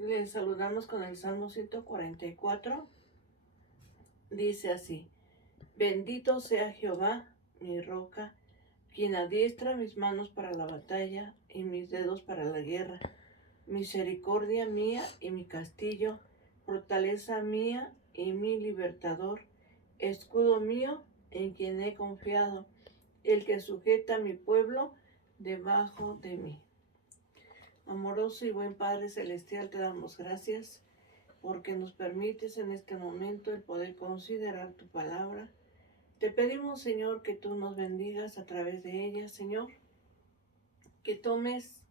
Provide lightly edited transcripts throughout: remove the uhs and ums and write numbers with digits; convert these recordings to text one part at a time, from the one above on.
Les saludamos con el Salmo 144. Dice así: Bendito sea Jehová, mi roca, quien adiestra mis manos para la batalla y mis dedos para la guerra. Misericordia mía y mi castillo, fortaleza mía y mi libertador, escudo mío en quien he confiado, el que sujeta a mi pueblo debajo de mí. Amoroso y buen Padre Celestial, te damos gracias porque nos permites en este momento el poder considerar tu palabra. Te pedimos, Señor, que tú nos bendigas a través de ella, Señor, que tomes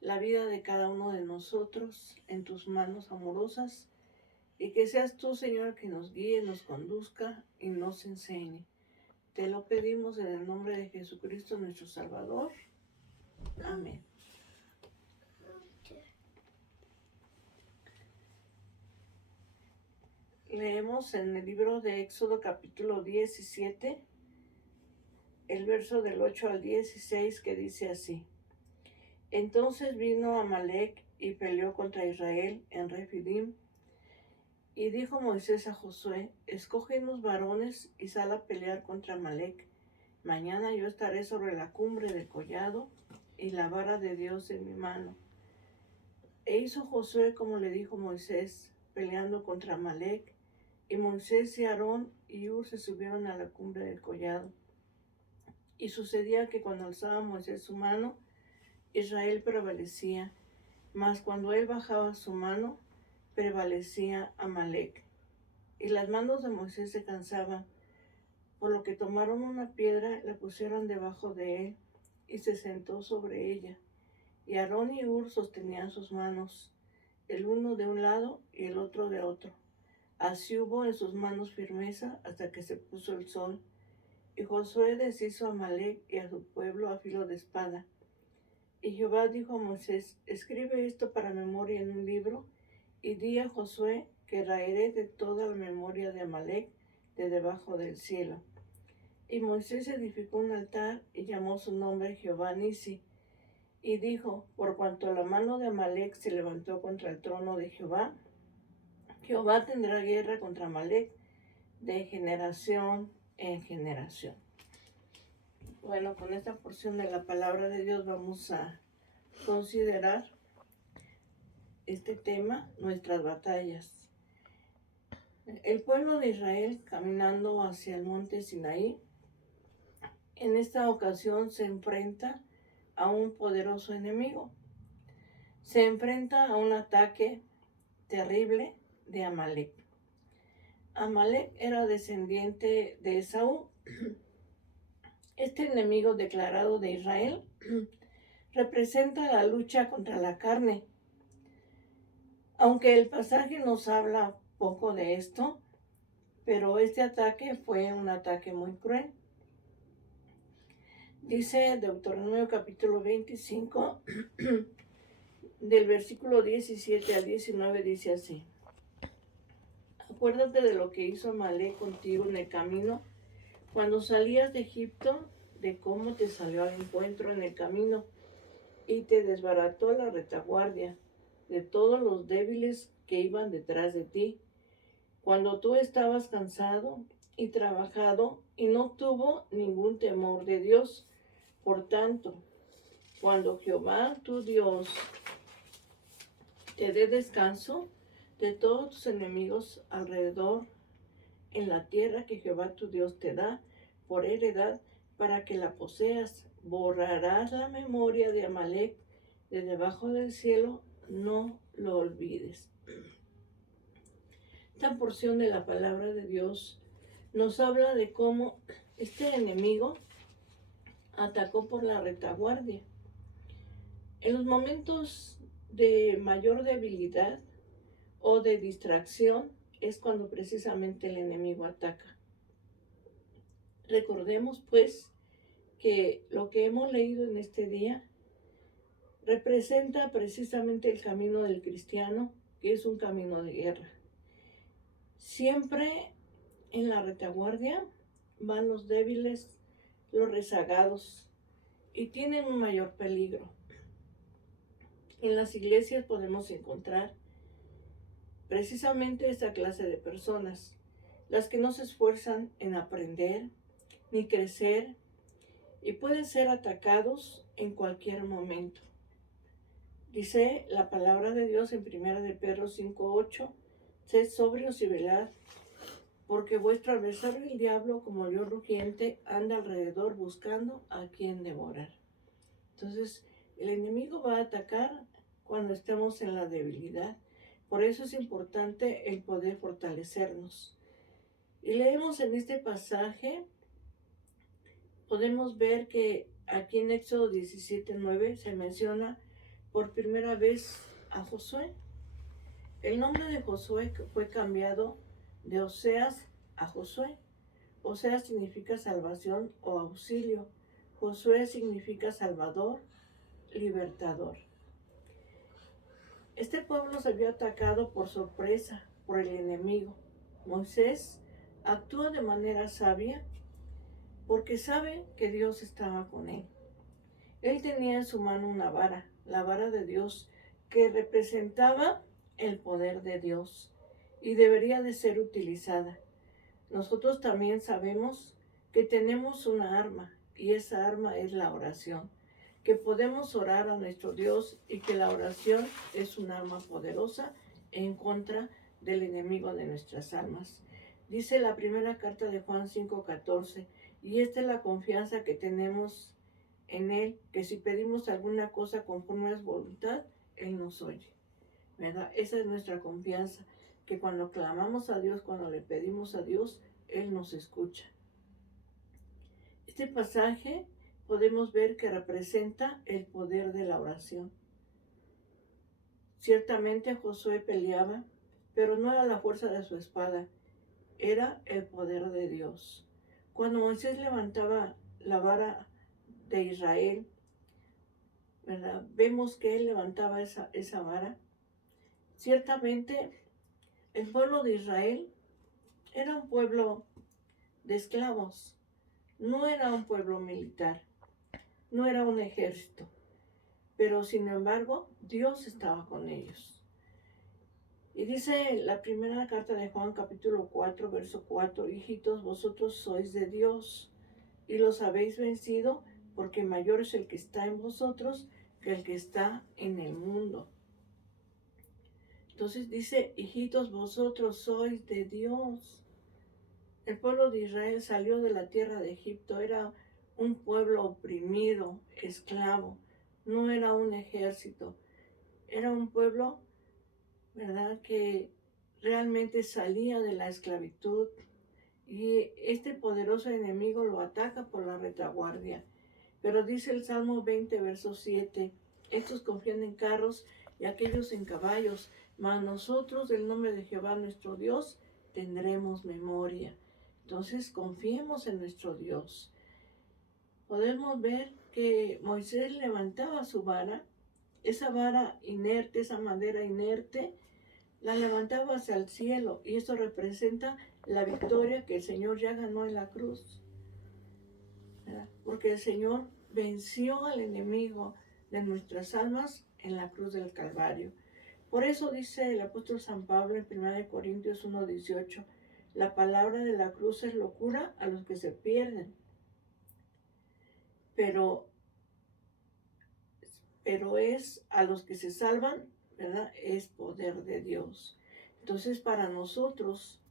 la vida de cada uno de nosotros en tus manos amorosas y que seas tú, Señor, que nos guíe, nos conduzca y nos enseñe. Te lo pedimos en el nombre de Jesucristo, nuestro Salvador. Amén. Leemos en el libro de Éxodo capítulo 17, el verso del 8 al 16, que dice así: Entonces vino Amalec y peleó contra Israel en Refidim. Y dijo Moisés a Josué: Escoge unos varones y sal a pelear contra Amalec. Mañana yo estaré sobre la cumbre del collado y la vara de Dios en mi mano. E hizo Josué como le dijo Moisés, peleando contra Amalec. Y Moisés y Aarón y Hur se subieron a la cumbre del collado. Y sucedía que cuando alzaba Moisés su mano, Israel prevalecía, mas cuando él bajaba su mano, prevalecía Amalec. Y las manos de Moisés se cansaban, por lo que tomaron una piedra, la pusieron debajo de él, y se sentó sobre ella. Y Aarón y Hur sostenían sus manos, el uno de un lado y el otro de otro. Así hubo en sus manos firmeza hasta que se puso el sol. Y Josué deshizo a Amalec y a su pueblo a filo de espada. Y Jehová dijo a Moisés: Escribe esto para memoria en un libro, y di a Josué que raeré de toda la memoria de Amalec de debajo del cielo. Y Moisés edificó un altar y llamó su nombre Jehová Nisi. Y dijo: Por cuanto la mano de Amalec se levantó contra el trono de Jehová, Jehová tendrá guerra contra Amalec de generación en generación. Bueno, con esta porción de la palabra de Dios vamos a considerar este tema, nuestras batallas. El pueblo de Israel caminando hacia el monte Sinaí, en esta ocasión se enfrenta a un poderoso enemigo. Se enfrenta a un ataque terrible de Amalec. Amalec era descendiente de Esaú. Este enemigo declarado de Israel representa la lucha contra la carne. Aunque el pasaje nos habla poco de esto, pero este ataque fue un ataque muy cruel. Dice Deuteronomio capítulo 25, del versículo 17 al 19, dice así: Acuérdate de lo que hizo Amalec contigo en el camino, cuando salías de Egipto, de cómo te salió al encuentro en el camino, y te desbarató la retaguardia, de todos los débiles que iban detrás de ti, cuando tú estabas cansado y trabajado, y no tuvo ningún temor de Dios. Por tanto, cuando Jehová tu Dios te dé descanso de todos tus enemigos alrededor en la tierra que Jehová tu Dios te da por heredad para que la poseas, borrarás la memoria de Amalec de debajo del cielo, no lo olvides. Esta porción de la palabra de Dios nos habla de cómo este enemigo atacó por la retaguardia. En los momentos de mayor debilidad o de distracción es cuando precisamente el enemigo ataca. Recordemos pues que lo que hemos leído en este día representa precisamente el camino del cristiano, que es un camino de guerra. Siempre en la retaguardia van los débiles, los rezagados, y tienen un mayor peligro. En las iglesias podemos encontrar precisamente esta clase de personas, las que no se esfuerzan en aprender ni crecer y pueden ser atacados en cualquier momento. Dice la palabra de Dios en 1 de Pedro 5:8, sed sobrios y velad, porque vuestro adversario el diablo, como león rugiente, anda alrededor buscando a quien devorar. Entonces, el enemigo va a atacar cuando estemos en la debilidad. Por eso es importante el poder fortalecernos. Y leemos en este pasaje, podemos ver que aquí en Éxodo 17:9 se menciona por primera vez a Josué. El nombre de Josué fue cambiado de Oseas a Josué. Oseas significa salvación o auxilio. Josué significa salvador, libertador. Este pueblo se vio atacado por sorpresa por el enemigo. Moisés actúa de manera sabia porque sabe que Dios estaba con él. Él tenía en su mano una vara, la vara de Dios, que representaba el poder de Dios y debería de ser utilizada. Nosotros también sabemos que tenemos una arma y esa arma es la oración, que podemos orar a nuestro Dios y que la oración es un arma poderosa en contra del enemigo de nuestras almas. Dice la primera carta de Juan 5:14, y esta es la confianza que tenemos en Él, que si pedimos alguna cosa conforme a su voluntad, Él nos oye, ¿verdad? Esa es nuestra confianza, que cuando clamamos a Dios, cuando le pedimos a Dios, Él nos escucha. Este pasaje podemos ver que representa el poder de la oración. Ciertamente Josué peleaba, pero no era la fuerza de su espada, era el poder de Dios. Cuando Moisés levantaba la vara de Israel, ¿verdad? Vemos que él levantaba esa vara. Ciertamente el pueblo de Israel era un pueblo de esclavos, no era un pueblo militar, no era un ejército, pero sin embargo Dios estaba con ellos. Y dice la primera carta de Juan capítulo 4, verso 4, hijitos, vosotros sois de Dios y los habéis vencido, porque mayor es el que está en vosotros que el que está en el mundo. Entonces dice, hijitos, vosotros sois de Dios. El pueblo de Israel salió de la tierra de Egipto, era un pueblo oprimido, esclavo, no era un ejército, era un pueblo, ¿verdad?, que realmente salía de la esclavitud y este poderoso enemigo lo ataca por la retaguardia. Pero dice el Salmo 20, verso 7, estos confían en carros y aquellos en caballos, mas nosotros del nombre de Jehová nuestro Dios tendremos memoria. Entonces confiemos en nuestro Dios. Podemos ver que Moisés levantaba su vara, esa vara inerte, esa madera inerte, la levantaba hacia el cielo y eso representa la victoria que el Señor ya ganó en la cruz, ¿verdad? Porque el Señor venció al enemigo de nuestras almas en la cruz del Calvario. Por eso dice el apóstol San Pablo en 1 Corintios 1:18, la palabra de la cruz es locura a los que se pierden, pero es a los que se salvan, ¿verdad? Es poder de Dios. Entonces para nosotros,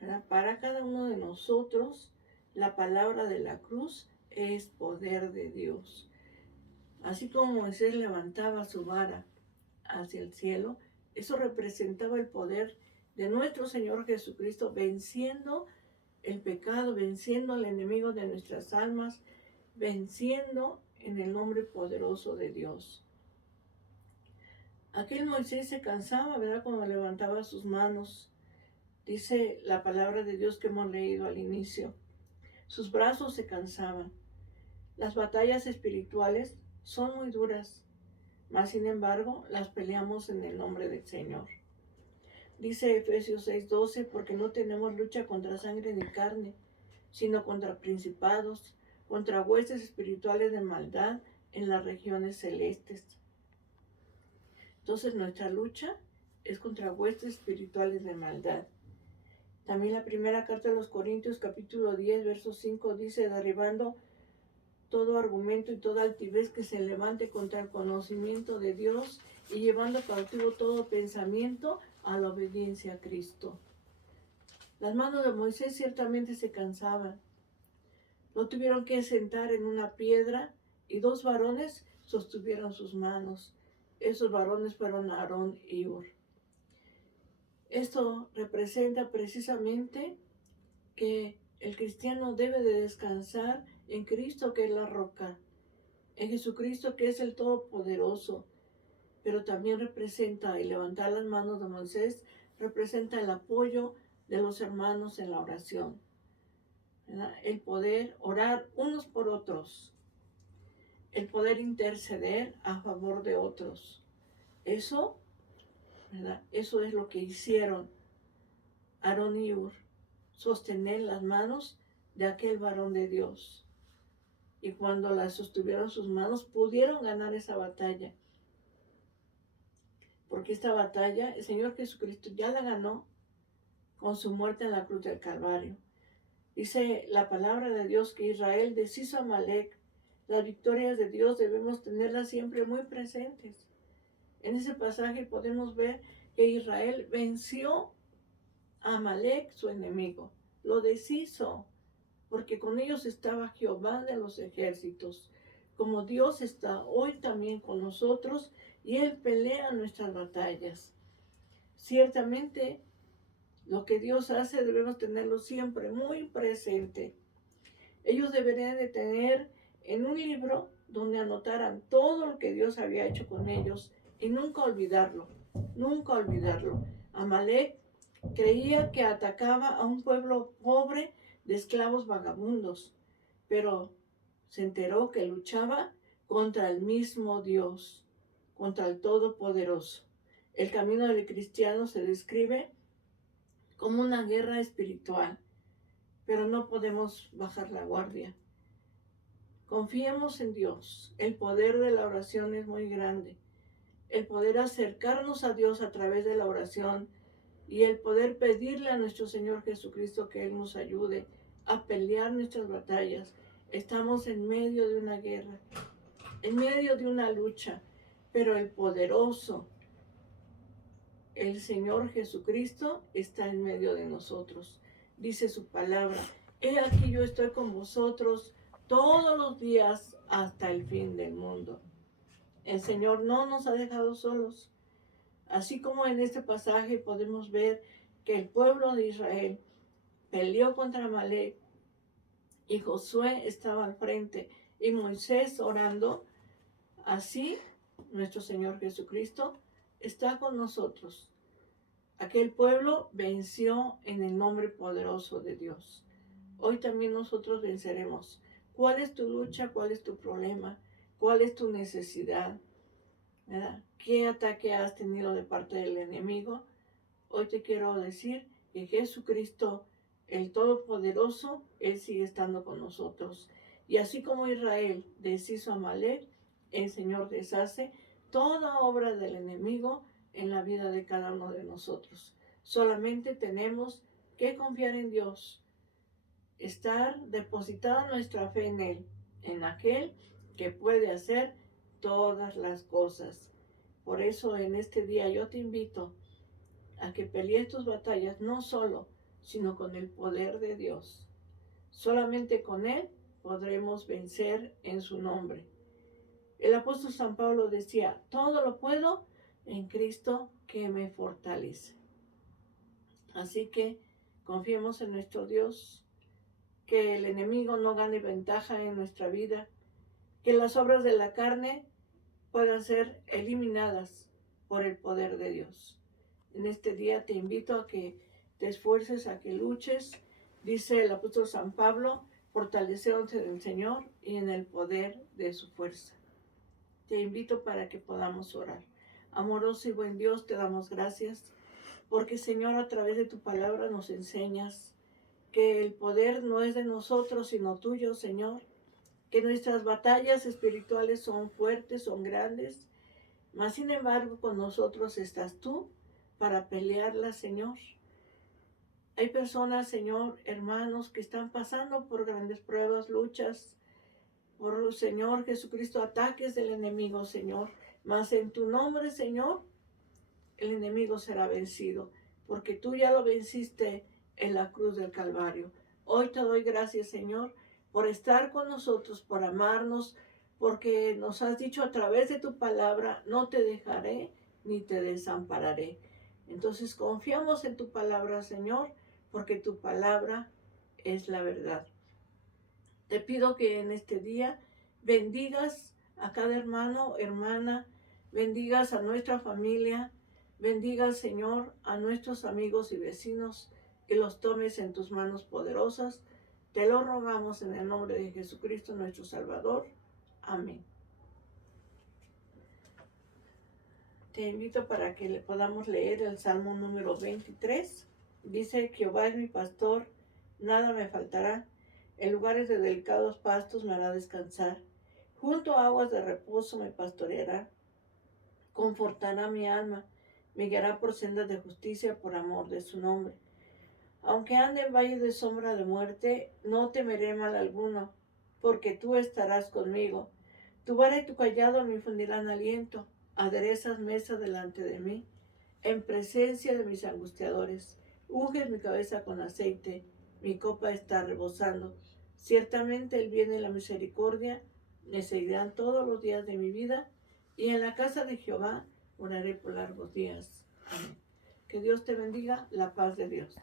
¿verdad?, para cada uno de nosotros, la palabra de la cruz es poder de Dios. Así como Moisés levantaba su vara hacia el cielo, eso representaba el poder de nuestro Señor Jesucristo venciendo el pecado, venciendo al enemigo de nuestras almas, venciendo en el nombre poderoso de Dios. Aquel Moisés se cansaba, ¿verdad?, cuando levantaba sus manos. Dice la palabra de Dios que hemos leído al inicio. Sus brazos se cansaban. Las batallas espirituales son muy duras, mas sin embargo las peleamos en el nombre del Señor. Dice Efesios 6:12, porque no tenemos lucha contra sangre ni carne, sino contra principados, contra huestes espirituales de maldad en las regiones celestes. Entonces nuestra lucha es contra huestes espirituales de maldad. También la primera carta de los Corintios, capítulo 10, verso 5, dice, derribando todo argumento y toda altivez que se levante contra el conocimiento de Dios y llevando cautivo todo pensamiento a la obediencia a Cristo. Las manos de Moisés ciertamente se cansaban. Lo tuvieron que sentar en una piedra y 2 varones sostuvieron sus manos. Esos varones fueron Aarón y Hur. Esto representa precisamente que el cristiano debe de descansar en Cristo, que es la roca, en Jesucristo, que es el Todopoderoso, pero también representa, y levantar las manos de Moisés, representa el apoyo de los hermanos en la oración, ¿verdad? El poder orar unos por otros, el poder interceder a favor de otros. Eso, ¿verdad? Eso es lo que hicieron Aarón y Hur, sostener las manos de aquel varón de Dios. Y cuando las sostuvieron sus manos, pudieron ganar esa batalla. Porque esta batalla, el Señor Jesucristo ya la ganó con su muerte en la cruz del Calvario. Dice la palabra de Dios que Israel deshizo a Amalek. Las victorias de Dios debemos tenerlas siempre muy presentes. En ese pasaje podemos ver que Israel venció a Amalek, su enemigo. Lo deshizo, porque con ellos estaba Jehová de los ejércitos. Como Dios está hoy también con nosotros y Él pelea nuestras batallas. Ciertamente, lo que Dios hace debemos tenerlo siempre muy presente. Ellos deberían de tener en un libro donde anotaran todo lo que Dios había hecho con ellos y nunca olvidarlo, nunca olvidarlo. Amalek creía que atacaba a un pueblo pobre de esclavos vagabundos, pero se enteró que luchaba contra el mismo Dios, contra el Todopoderoso. El camino del cristiano se describe como una guerra espiritual, pero no podemos bajar la guardia. Confiemos en Dios. El poder de la oración es muy grande. El poder acercarnos a Dios a través de la oración y el poder pedirle a nuestro Señor Jesucristo que Él nos ayude a pelear nuestras batallas. Estamos en medio de una guerra, en medio de una lucha, pero el poderoso, el Señor Jesucristo, está en medio de nosotros. Dice su palabra, he aquí yo estoy con vosotros todos los días hasta el fin del mundo. El Señor no nos ha dejado solos. Así como en este pasaje podemos ver que el pueblo de Israel peleó contra Amalek y Josué estaba al frente y Moisés orando, así nuestro Señor Jesucristo está con nosotros. Aquel pueblo venció en el nombre poderoso de Dios. Hoy también nosotros venceremos. ¿Cuál es tu lucha? ¿Cuál es tu problema? ¿Cuál es tu necesidad? ¿Verdad? ¿Qué ataque has tenido de parte del enemigo? Hoy te quiero decir que Jesucristo, el Todopoderoso, Él sigue estando con nosotros. Y así como Israel deshizo a Amalek, el Señor deshace toda obra del enemigo en la vida de cada uno de nosotros. Solamente tenemos que confiar en Dios, estar depositada nuestra fe en Él, en aquel que puede hacer todas las cosas. Por eso en este día yo te invito a que pelees tus batallas no solo, sino con el poder de Dios. Solamente con Él podremos vencer en su nombre. El apóstol San Pablo decía, todo lo puedo en Cristo que me fortalece. Así que confiemos en nuestro Dios, que el enemigo no gane ventaja en nuestra vida, que las obras de la carne puedan ser eliminadas por el poder de Dios. En este día te invito a que te esfuerces, a que luches. Dice el apóstol San Pablo, fortaleceos en el Señor y en el poder de su fuerza. Te invito para que podamos orar. Amoroso y buen Dios, te damos gracias, porque Señor, a través de tu palabra nos enseñas que el poder no es de nosotros, sino tuyo, Señor. Que nuestras batallas espirituales son fuertes, son grandes, mas sin embargo con nosotros estás tú, para pelearla, Señor. Hay personas, Señor, hermanos, que están pasando por grandes pruebas, luchas, por, Señor Jesucristo, ataques del enemigo, Señor. Mas en tu nombre, Señor, el enemigo será vencido, porque tú ya lo venciste en la cruz del Calvario. Hoy te doy gracias, Señor, por estar con nosotros, por amarnos, porque nos has dicho a través de tu palabra, no te dejaré ni te desampararé. Entonces confiamos en tu palabra, Señor, porque tu palabra es la verdad. Te pido que en este día bendigas a cada hermano, hermana, bendigas a nuestra familia, bendigas, Señor, a nuestros amigos y vecinos, y los tomes en tus manos poderosas. Te lo rogamos en el nombre de Jesucristo, nuestro Salvador. Amén. Te invito para que podamos leer el Salmo número 23. Dice: Jehová es mi pastor, nada me faltará. En lugares de delicados pastos me hará descansar. Junto a aguas de reposo me pastoreará. Confortará mi alma. Me guiará por sendas de justicia por amor de su nombre. Aunque ande en valle de sombra de muerte, no temeré mal alguno, porque tú estarás conmigo. Tu vara y tu cayado me infundirán aliento. Aderezas mesa delante de mí, en presencia de mis angustiadores. Unges mi cabeza con aceite, mi copa está rebosando. Ciertamente el bien y la misericordia me seguirán todos los días de mi vida, y en la casa de Jehová moraré por largos días. Amén. Que Dios te bendiga, la paz de Dios.